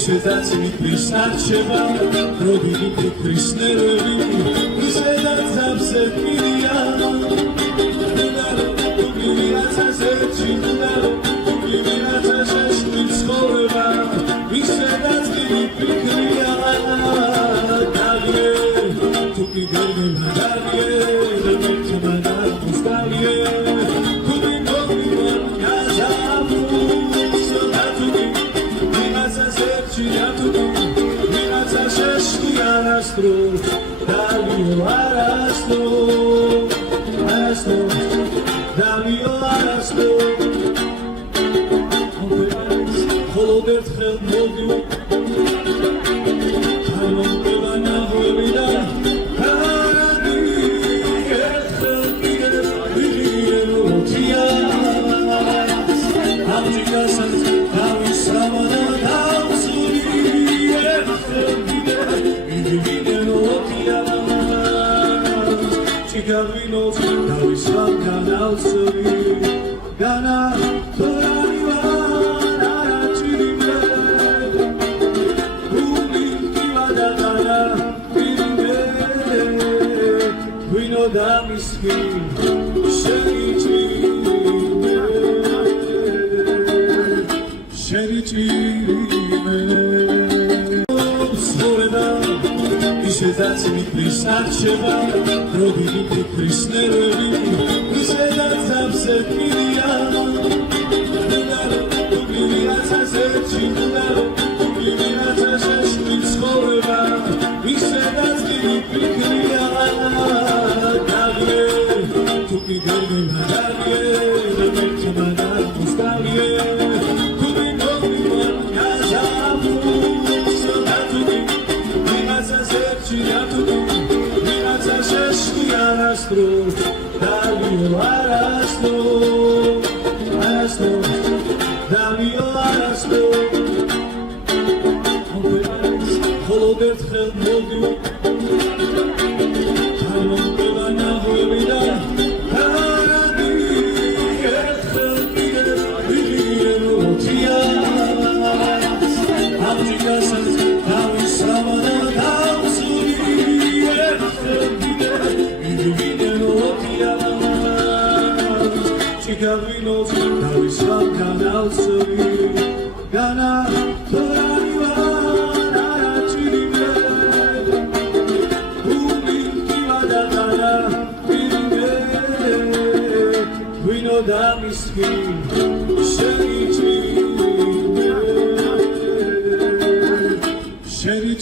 ისედაც მიფრის არჩება როდინი ფიქრის ნერვები ისედაც აბსერტირია ცხოვრება ისედაც მიფიქრია დაგიე თუ კი გერმენა დაგიე და მეთმა დამოსტალიე კუდი მოგივარ გაზაფუს დათუდი Minața șești arastru, Dalio arastru, arastru, Dalio arastru. Holodert xel mogiu, Halon bevana hoida, Hadi xel mire rotias, Amjikasan, Avisamana. Chicavinos, now it's from Ghana, so Ghana, we know that we skin, ისედაც მიფრის არჩება როდინი ფიქრის ნერვები ისედაც აბსერტირია ცხოვრება ისედაც მიფიქრია დაგიე თუ კი გერმენა დაგიე და მეთმა დამოსტალიე კუდი მოგივარ გაზაფუს დათუდი Minața șești arastru, Dalio arastru, arastru, Dalio arastru. Holodert xel mogiu, Halon bevana hoida, Hadi xel mire rotias, Amjikasan, Avisamana. Chicavinos, now it's from Ghana, so Ghana, we know that we skin, Sherry